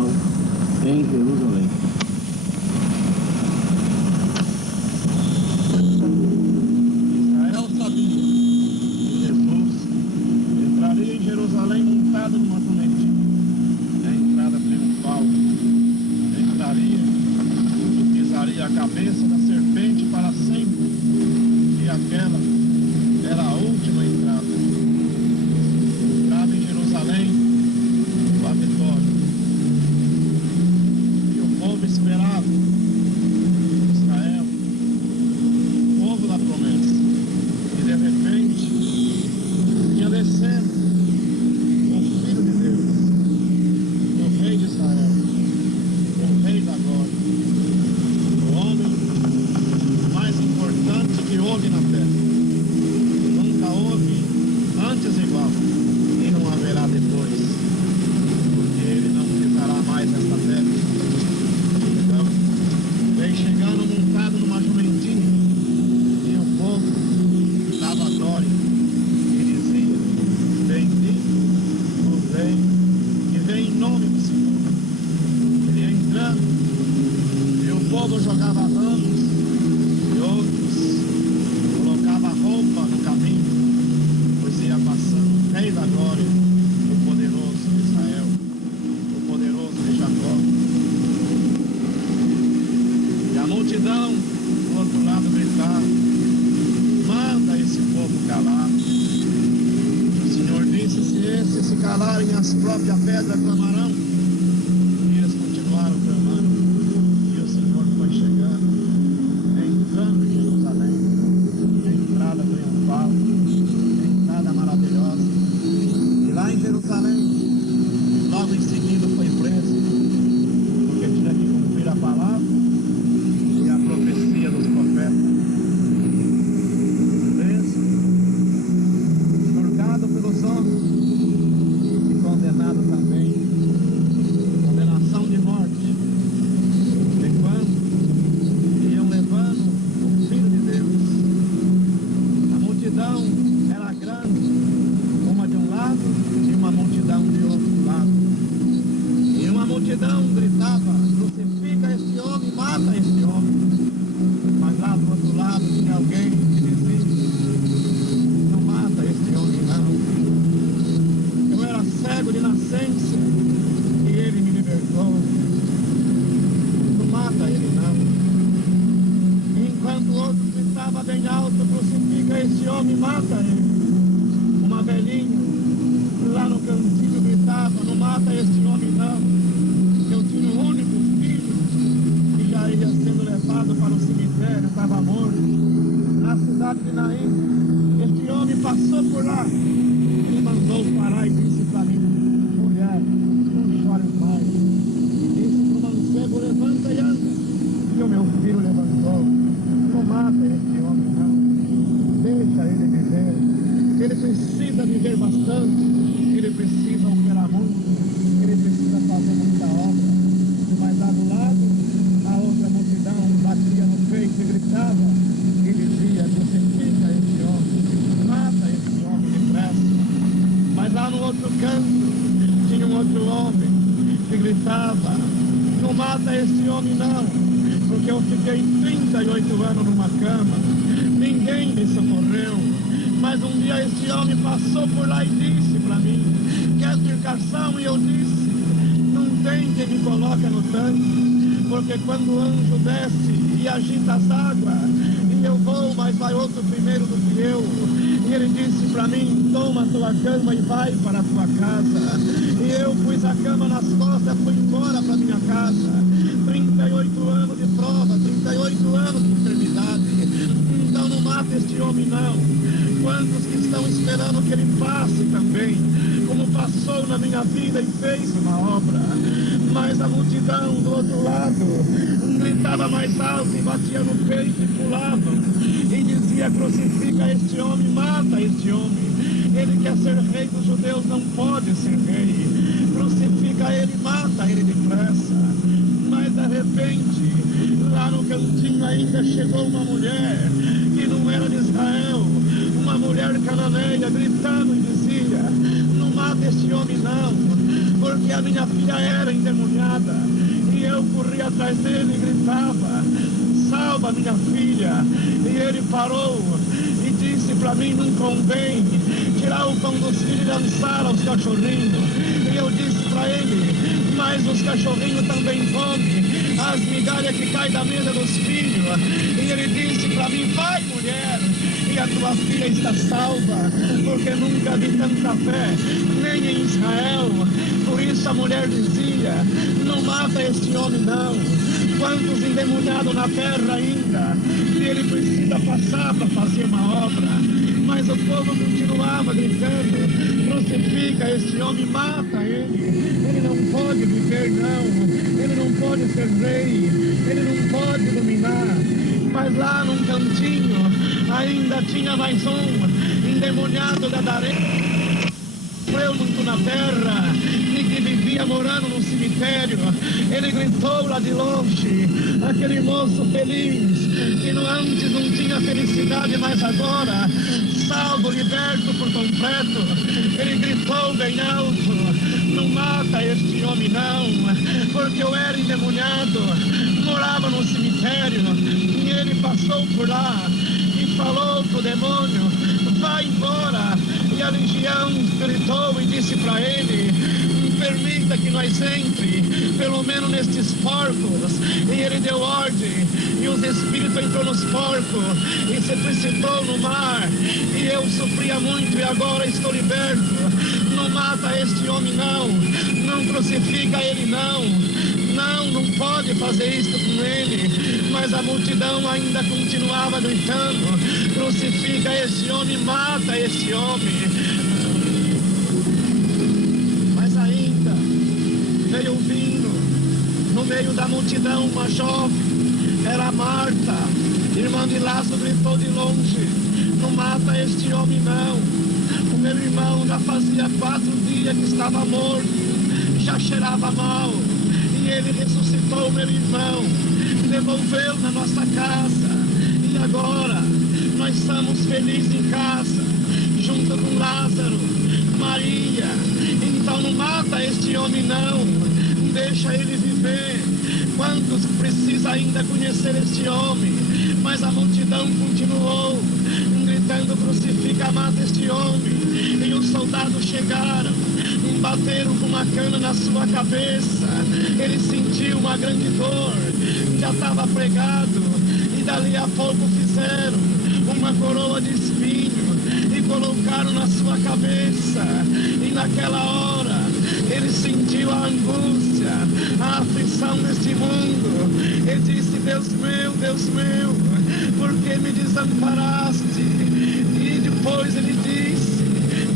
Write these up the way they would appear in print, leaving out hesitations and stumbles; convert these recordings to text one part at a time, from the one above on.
triunfal em Jerusalém. Israel sabia que Jesus entraria em Jerusalém montado numa jumentinha, a entrada triunfal. Entraria e pisaria a cabeça da serpente para sempre, e aquela era a última entrada. Entrava em Jerusalém a vitória. E o povo esperava, Israel, o povo da promessa. E de repente, vinha descendo o Filho de Deus, o Rei de Israel, o Rei da glória, o homem mais importante que houve na terra. Nunca houve antes igual, e não haverá depois, porque ele não pisará mais nesta terra. Então, vem chegando montado numa jumentinha, e o povo dava glória e dizia: bendito o Rei que vem em nome do Senhor. Ele ia entrando, e o povo jogava ramos, e outros colocava roupa no caminho, pois ia passando o Rei da glória, o poderoso de Israel, o poderoso de Jacó. E a multidão do outro lado gritava: manda esse povo calar. O Senhor disse: se esses se calarem, as próprias pedras clamarão. E eles continuaram clamando, e o Senhor foi chegando, entrando em Jerusalém, entrada triunfal, entrada maravilhosa. E lá em Jerusalém, logo em seguida foi preso, porque tinha que cumprir a palavra e a profecia dos profetas. Preso, julgado pelos homens e condenado também, condenação de morte. E quando iam levando o Filho de Deus, a multidão era grande, uma de um lado e uma multidão de outro lado. E uma multidão gritava: crucifica este homem, mata este homem. Mas lá do outro lado tinha alguém que dizia: não mata este homem não. Eu era cego de nascença e ele me libertou. Não mata ele não. Enquanto o outro gritava bem alto: crucifica este homem, mata ele. Uma velhinha lá no cantinho gritava: não mata este homem não. Eu tinha um único filho que já ia sendo levado para o cemitério, estava morto, na cidade de Naim. Este homem passou por lá, ele mandou parar e disse para mim: mulher, não chores mais. Disse para o mancebo: levanta e anda. E o meu filho levantou. Não mata este homem não, deixa ele viver. Ele precisa viver bastante, ele precisa operar muito, ele precisa fazer muita obra. Mas lá do lado, a outra multidão batia no peito e gritava e dizia: crucifica este homem, mata este homem depressa. Mas lá no outro canto tinha um outro homem que gritava: não mata este homem não, porque eu fiquei 38 anos numa cama, ninguém me socorreu. Mas um dia este homem passou por lá e disse para mim: quer explicação? E eu disse: não tem quem me coloca no tanque, porque quando o anjo desce e agita as águas, e eu vou, mas vai outro primeiro do que eu. E ele disse para mim: toma a tua cama e vai para a tua casa. E eu pus a cama nas costas e fui embora para minha casa. 38 anos de prova, 38 anos de enfermidade. Então não mata este homem não. Quantos que estão esperando que ele passe também, como passou na minha vida e fez uma obra. Mas a multidão do outro lado gritava mais alto e batia no peito e pulava e dizia: crucifica este homem, mata este homem. Ele quer ser rei dos judeus, não pode ser rei. Crucifica ele, mata ele depressa. Mas de repente, lá no cantinho ainda chegou uma mulher que não era de Israel, uma mulher cananeia, gritando e dizia: não mata este homem não, porque a minha filha era endemoniada. E eu corri atrás dele e gritava: salva minha filha. E ele parou e disse para mim: não convém tirar o pão dos filhos e lançar aos cachorrinhos. E eu disse para ele: mas os cachorrinhos também comem as migalhas que caem da mesa dos filhos. E ele disse para mim: vai, mulher, e a tua filha está salva, porque nunca vi tanta fé, nem em Israel. Por isso a mulher dizia: não mata este homem não. Quantos endemoniados na terra ainda, e ele precisa passar para fazer uma obra. Mas o povo continuava gritando: crucifica este homem, mata ele não pode viver não, ele não pode ser rei, ele não pode dominar. Mas lá num cantinho ainda tinha mais um endemoniado gadareno, sofreu muito na terra e que vivia morando no cemitério. Ele gritou lá de longe, aquele moço feliz que antes não tinha felicidade, mas agora salvo, liberto por completo. Ele gritou bem alto: não mata este homem não, porque eu era endemoniado, morava no cemitério. E ele passou por lá e falou pro demônio: vai embora. E a legião gritou e disse para ele: permita que nós entre, pelo menos nestes porcos. E ele deu ordem, e os espíritos entrou nos porcos e se precipitou no mar. E eu sofria muito e agora estou liberto. Não mata este homem não, não crucifica ele não pode fazer isso com ele. Mas a multidão ainda continuava gritando: crucifica este homem, mata este homem. Mas ainda veio vindo no meio da multidão uma jovem, era Marta, irmã de Lázaro. Gritou de longe: não mata este homem não, o meu irmão já fazia 4 dias que estava morto, já cheirava mal, e ele ressuscitou meu irmão, devolveu na nossa casa, e agora nós estamos felizes em casa, junto com Lázaro, Maria. Então não mata este homem não, deixa ele viver. Quantos precisam ainda conhecer este homem? Mas a multidão continuou gritando: crucifica, mata este homem. E os soldados chegaram, bateram com uma cana na sua cabeça. Ele sentiu uma grande dor, já estava pregado, e dali a pouco fizeram uma coroa de espinho e colocaram na sua cabeça. E naquela hora ele sentiu a angústia, a aflição deste mundo. Ele disse: Deus meu, por que me desamparaste? E depois ele disse: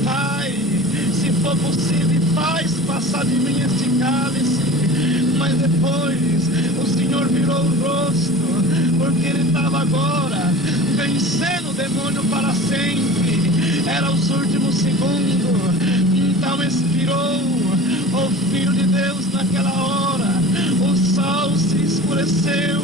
Pai, se for possível, faz passar de mim este cálice. Mas depois o Senhor virou o rosto, porque ele estava agora vencendo o demônio para sempre. Era os últimos segundos. Então expirou o Filho de Deus naquela hora. O sol se escureceu,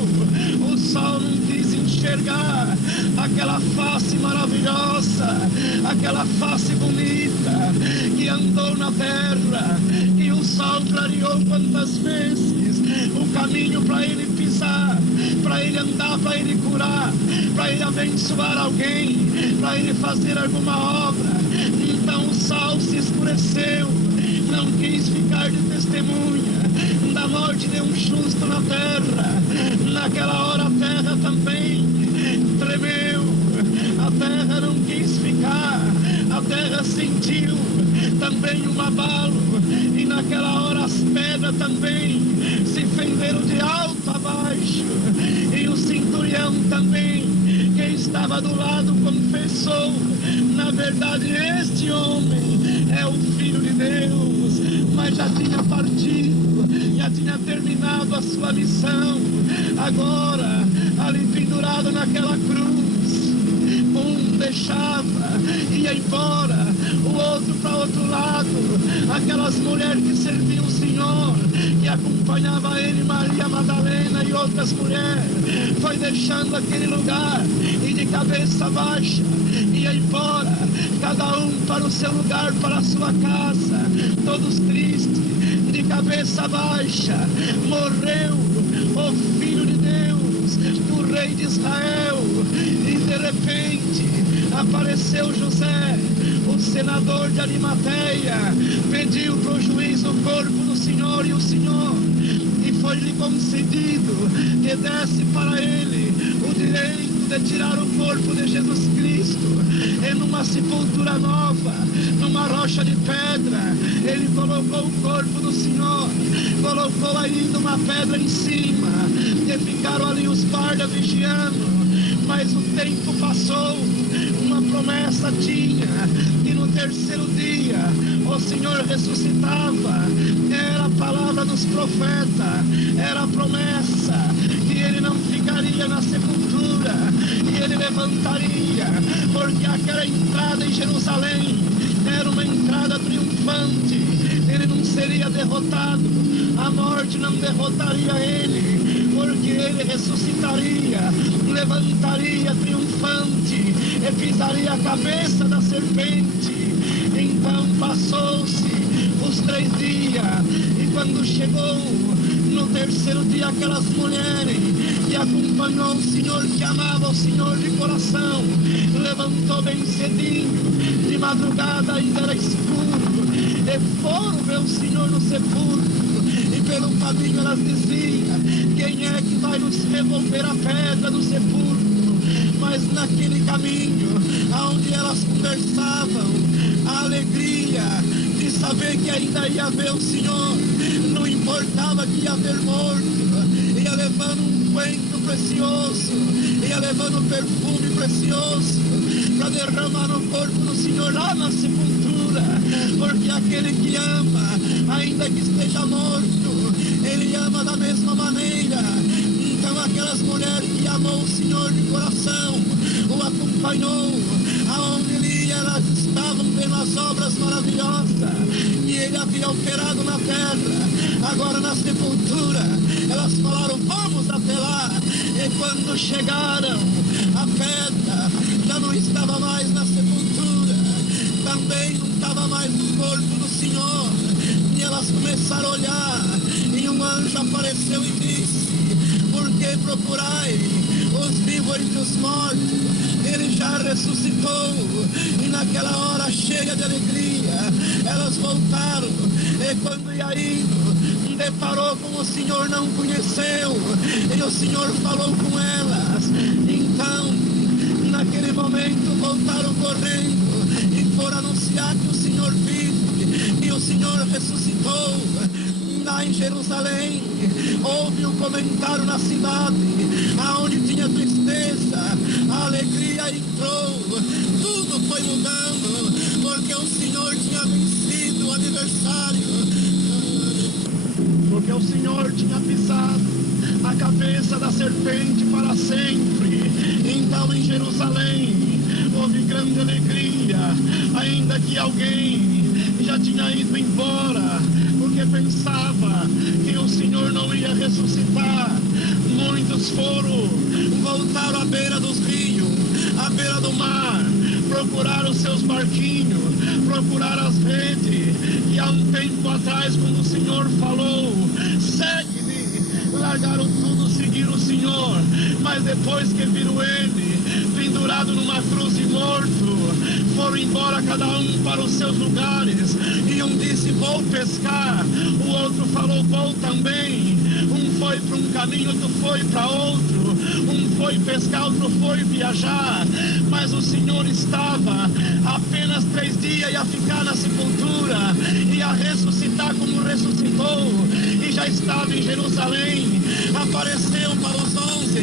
o sol não quis enxergar aquela face maravilhosa, aquela face bonita que andou na terra. E o sol clareou quantas vezes o caminho para ele pisar, para ele andar, para ele curar, para ele abençoar alguém, para ele fazer alguma obra. Então o sol se escureceu, não quis ficar de testemunha da morte, deu um susto na terra. Naquela hora a terra também tremeu, a terra não quis ficar, a terra sentiu também um abalo. E naquela hora as pedras também se fenderam de alto a baixo. E o centurião também, quem estava do lado, confessou: na verdade este homem é o Filho de Deus. Mas já tinha partido, já tinha terminado a sua missão. Agora, ali pendurado naquela cruz, um deixava, ia embora, o outro para outro lado. Aquelas mulheres que serviam o Senhor, que acompanhava ele Maria Madalena e outras mulheres, foi deixando aquele lugar e de cabeça baixa ia embora, cada um para o seu lugar, para a sua casa, todos tristes, de cabeça baixa. Morreu o Filho de Deus, o Rei de Israel, e de repente apareceu José, o senador de Arimateia, pediu para o juiz o corpo do Senhor, e o Senhor, e foi-lhe concedido que desse para ele o direito de tirar o corpo de Jesus Cristo, e numa sepultura nova, numa rocha de pedra, ele colocou o corpo do Senhor, colocou ainda uma pedra em cima, e ficaram ali os guardas vigiando. Mas o tempo passou, uma promessa tinha, que no terceiro dia o Senhor ressuscitava, era a palavra dos profetas, era a promessa, que ele não ficaria na sepultura, e ele levantaria, porque aquela entrada em Jerusalém era uma entrada triunfante, ele não seria derrotado, a morte não derrotaria ele, porque ele ressuscitaria, levantaria triunfante e pisaria a cabeça da serpente. Então passou-se os 3 dias, e quando chegou no terceiro dia, aquelas mulheres que acompanhou o Senhor, que amava o Senhor de coração, levantou bem cedinho, de madrugada ainda era escuro, e foram ver o Senhor no sepulcro, e pelo caminho elas diziam: quem é que vai nos revolver a pedra do sepulcro? Mas naquele caminho, onde elas conversavam, a alegria de saber que ainda ia ver o Senhor, não importava que ia ver morto, ia levando um coentro precioso, ia levando perfume precioso, para derramar no corpo do Senhor lá na sepultura, porque aquele que ama, ainda que esteja morto, ele ama da mesma maneira. Então aquelas mulheres que amou o Senhor de coração, o acompanhou, aonde ele ia, elas estavam vendo as obras maravilhosas que ele havia operado na terra. Agora na sepultura, elas falaram: vamos até lá. E quando chegaram, a pedra já não estava mais na sepultura, também não estava mais no corpo do Senhor. E elas começaram a olhar, e um anjo apareceu e disse: por que procurai os vivos entre os mortos? Ele já ressuscitou. E naquela hora cheia de alegria, elas voltaram, e quando ia indo, deparou com o Senhor, não conheceu, e o Senhor falou com elas. Então, naquele momento, voltaram correndo e foram anunciar que o Senhor vive, e o Senhor ressuscitou. Lá em Jerusalém, houve um comentário na cidade, aonde tinha tristeza, a alegria entrou, tudo foi mudando, porque o Senhor tinha vencido o aniversário, porque o Senhor tinha pisado a cabeça da serpente para sempre. Então em Jerusalém houve grande alegria, ainda que alguém já tinha ido embora, porque pensava que o Senhor não ia ressuscitar. Muitos voltaram à beira dos rios, à beira do mar, procurar os seus barquinhos, procurar as redes, e há um tempo atrás, quando o Senhor falou: segue-me, largaram tudo, seguiram o Senhor, mas depois que viram ele pendurado numa cruz e morto, foram embora cada um para os seus lugares, e um disse: vou pescar, o outro falou: vou também. Um foi para um caminho, outro foi para outro, um foi pescar, outro foi viajar, mas o Senhor estava apenas 3 dias, ia ficar na sepultura, ia ressuscitar como ressuscitou, e já estava em Jerusalém. Apareceu para os 11,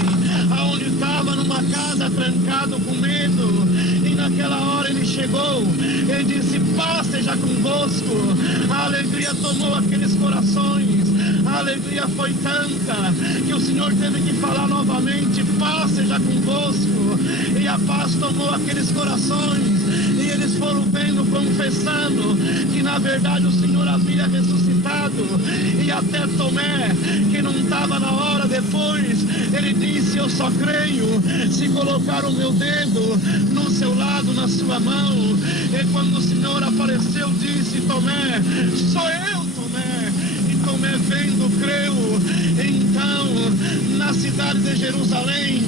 aonde estava numa casa trancado com medo, e naquela hora ele chegou, ele disse: paz seja convosco. A alegria tomou aqueles corações, a alegria foi tanta que o Senhor teve que falar novamente: paz seja convosco. E a paz tomou aqueles corações, e eles foram vendo, confessando que na verdade o Senhor havia ressuscitado. tentado. E até Tomé, que não estava na hora depois, ele disse: eu só creio se colocar o meu dedo no seu lado, na sua mão. E quando o Senhor apareceu, disse: Tomé, sou eu, Tomé. E Tomé vendo, creu. Então, na cidade de Jerusalém,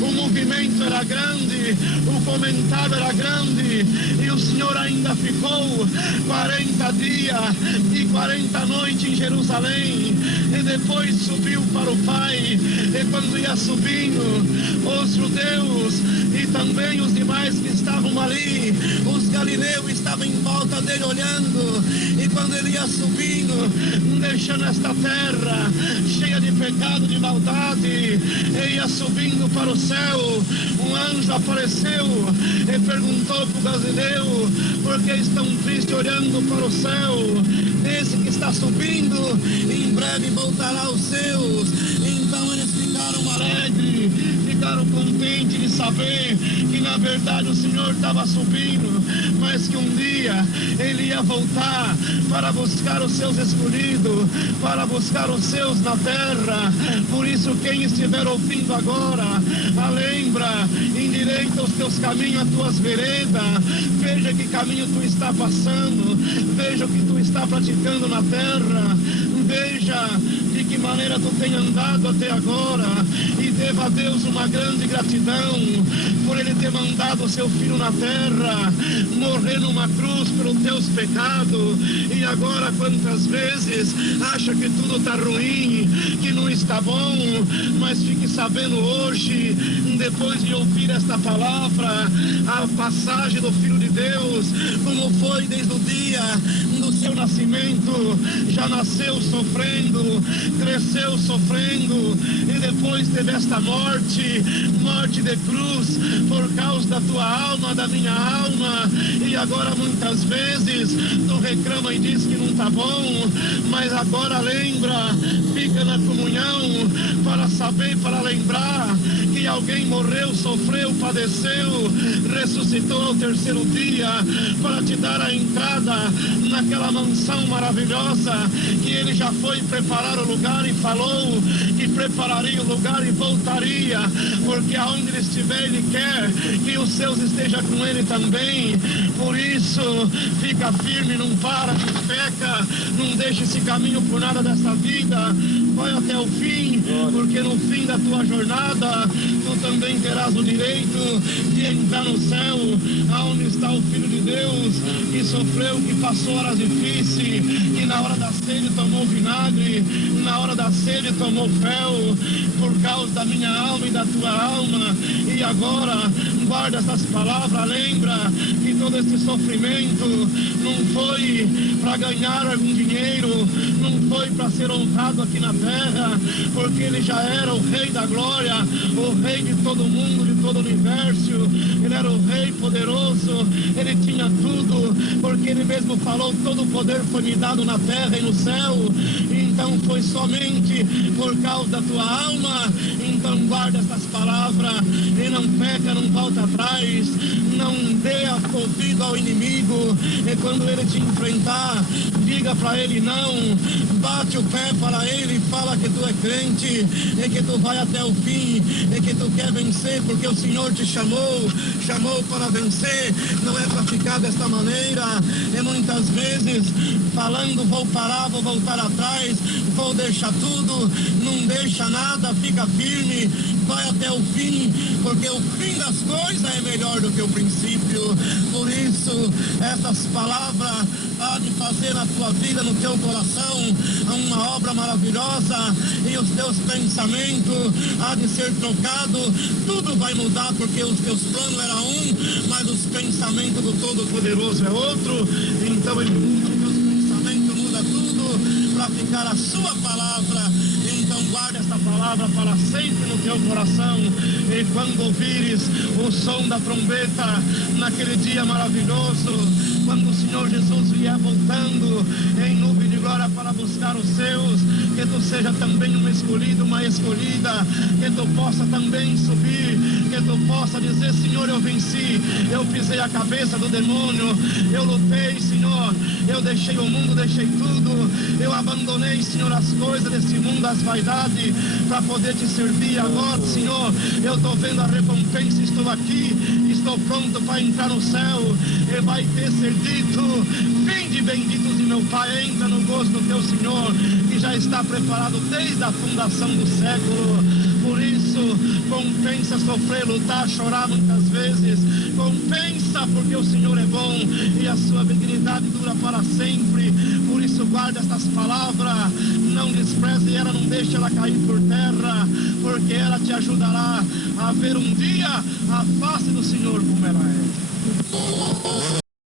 o movimento era grande, o comentário era grande, e o Senhor ainda ficou 40 dias e 40 noites em Jerusalém, e depois subiu para o Pai. E quando ia subindo, os judeus e também os demais que estavam ali, os galileus estavam em volta dele olhando, e quando ele ia subindo, deixando esta terra cheia de pecado, de maldade, e ia subindo para o céu, um anjo apareceu e perguntou para o galileu: por que estão tristes olhando para o céu? Esse que está subindo, em breve voltará aos seus. Então eles ficaram alegres, ficaram contentes de saber que na verdade o Senhor estava subindo, mas que um dia ele ia voltar para buscar os seus escolhidos, para buscar os seus na terra. Por isso, quem estiver ouvindo agora, lembra, endireita os teus caminhos, as tuas veredas, veja que caminho tu está passando, veja o que tu está praticando na terra, veja de que maneira tu tem andado até agora, e deva a Deus uma grande gratidão por Ele ter mandado o seu Filho na terra, morrer numa cruz pelos teus pecados. E agora quantas vezes acha que tudo está ruim, que não está bom, mas fique sabendo hoje, depois de ouvir esta palavra, a passagem do Filho de Deus, como foi desde o dia do seu nascimento, já nasceu sofrendo, cresceu sofrendo, e depois teve esta morte de cruz, por causa da tua alma, da minha alma. E agora muitas vezes tu reclama e diz que não está bom, mas agora lembra, fica na comunhão para saber, para lembrar que alguém morreu, sofreu, padeceu, ressuscitou ao terceiro dia para te dar a entrada naquela mansão maravilhosa, que ele já foi preparar o lugar e falou que prepararia o lugar e voltaria, porque aonde ele estiver, ele quer que os seus estejam com ele também. Por isso, fica firme, não para, não peca, não deixa esse caminho por nada dessa vida, vai até o fim, porque no fim da tua jornada, tu também terás o direito de entrar no céu, aonde está o Filho de Deus, que sofreu, que passou horas difíceis, que na hora da sede tomou vinagre, na hora da sede tomou fel, por causa da minha alma e da tua alma. E agora, guarda essas palavras, lembra que todo esse sofrimento não foi para ganhar algum dinheiro, não foi para ser honrado aqui na terra, porque ele já era o Rei da glória, o Rei de todo mundo, de todo o universo. Ele era o Rei poderoso, ele tinha tudo, porque ele mesmo falou: todo o poder foi me dado na terra e no céu. Então foi somente por causa da tua alma. Então guarda essas palavras e não peca, não volta atrás, não dê ouvido ao inimigo, e quando ele te enfrentar, diga para ele não, bate o pé para ele e fala que tu é crente, e que tu vai até o fim, e que tu quer vencer, porque o Senhor te chamou para vencer, não é para ficar desta maneira. E muitas vezes falando: vou parar, vou voltar atrás, vou deixar tudo, não deixa nada, fica firme, vai até o fim, porque o fim das coisas é melhor do que o princípio. Por isso, essas palavras há de fazer na tua vida, no teu coração, uma obra maravilhosa, e os teus pensamentos há de ser trocado, tudo vai mudar, porque os teus planos eram um, mas os pensamentos do Todo-Poderoso é outro. Então ele muda, os teus pensamentos muda tudo para ficar a sua palavra. Então guarda esta palavra para sempre no teu coração, e quando ouvires o som da trombeta naquele dia maravilhoso, quando o Senhor Jesus vier voltando em nuvem de glória, para buscar os seus, que tu seja também um escolhido, uma escolhida, que tu possa também subir, que tu possa dizer: Senhor, eu venci, eu pisei a cabeça do demônio, eu lutei, Senhor, eu deixei o mundo, deixei tudo, eu abandonei, Senhor, as coisas desse mundo, as vaidades, para poder te servir. Agora, Senhor, eu estou vendo a recompensa, estou aqui, estou pronto para entrar no céu, e vai ter ser dito: vinde benditos de meu Pai, entra no gozo do teu Senhor, que já está preparado desde a fundação do século. Por isso, compensa sofrer, lutar, chorar muitas vezes, compensa, porque o Senhor é bom e a sua benignidade dura para sempre. Por isso, guarda estas palavras, não despreze ela, não deixe ela cair por terra, porque ela te ajudará a ver um dia a face do Senhor como ela é.